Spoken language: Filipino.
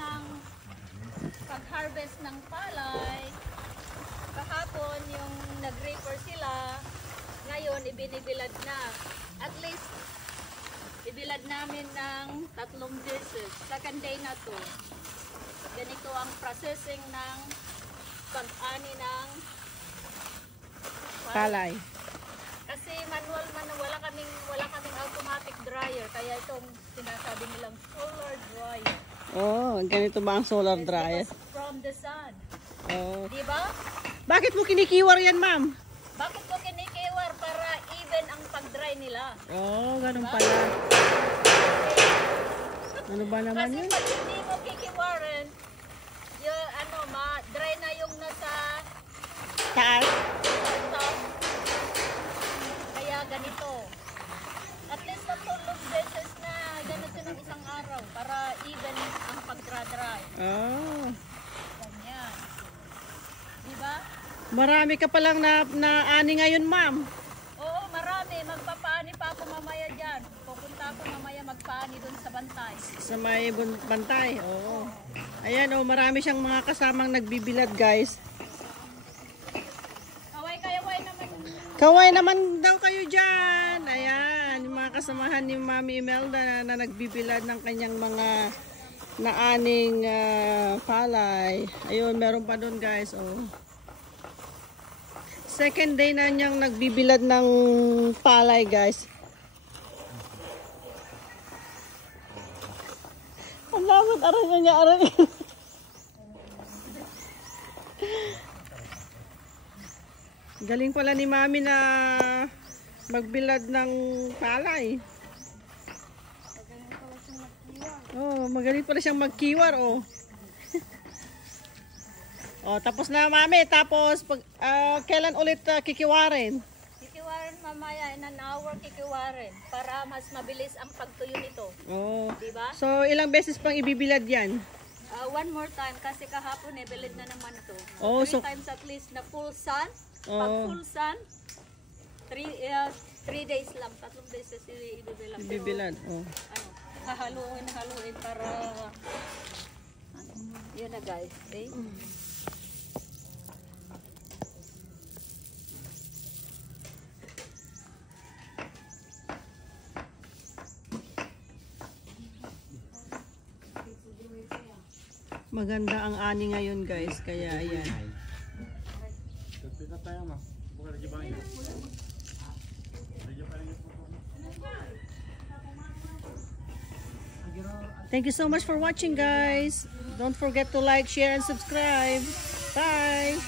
ng pag-harvest ng palay. Kahapon yung nag-reaper sila. Ngayon, ibinibilad na. At least, ibilad namin ng 3 beses. Second day na to. Ganito ang processing ng pag-ani ng Palay. kasi manual wala kaming automatic dryer, kaya itong sinasabi nilang solar dryer. Oh, ganito ba ang solar dryer? From the sun. Oh. Di ba? Bakit mo kinikiwar yan, ma'am? Bakit ko kinikiwar? Para even ang pag-dry nila. Oh, ganun pala. Ano ba naman Kasi yun? pag hindi mo kikiwarin, yung ma-dry na yung nasa Taas? top. Kaya ganito. At least 3 beses na ganito ng isang araw para even ang pag-dry. Oh. Ganyan. Diba? Marami ka palang na ani ngayon, ma'am. Oo, marami. Magpapaani pa ako mamaya dyan. Pupunta ako mamaya magpaani dun sa bantay. Sa may bantay. Oo. Ayan, oh, marami siyang mga kasamang nagbibilad, guys. Kaway naman. Kaway naman daw kayo dyan. Ayan, yung mga kasamahan ni Mami Imelda na nagbibilad ng kanyang mga naaning palay. Ayun, meron pa doon, guys. Oh. Second day na niyang nagbibilad ng palay, guys. Ang lamot, aray niya, aray. Galing pala ni Mami na magbilad ng palay. Oh, magaling pala siyang magkiwar, oh. Oh, tapos na, Mami. Tapos kailan ulit kikiwarin? Kikiwarin mamaya in an hour kikiwarin para mas mabilis ang pagtuyo nito. Oh. Diba? So, ilang beses pang ibibilad 'yan? One more time kasi kahapon bilad na naman ito. Oh, 3 times at least na full sun. Pag Oh. full sun, 3 days lang, 3 beses ibibilad. Ibibilad. Oh. Haluin para yun na, guys. Okay? Maganda ang ani ngayon, guys. Kaya ayan. Thank you so much for watching, guys. Don't forget to like, share, and subscribe. Bye!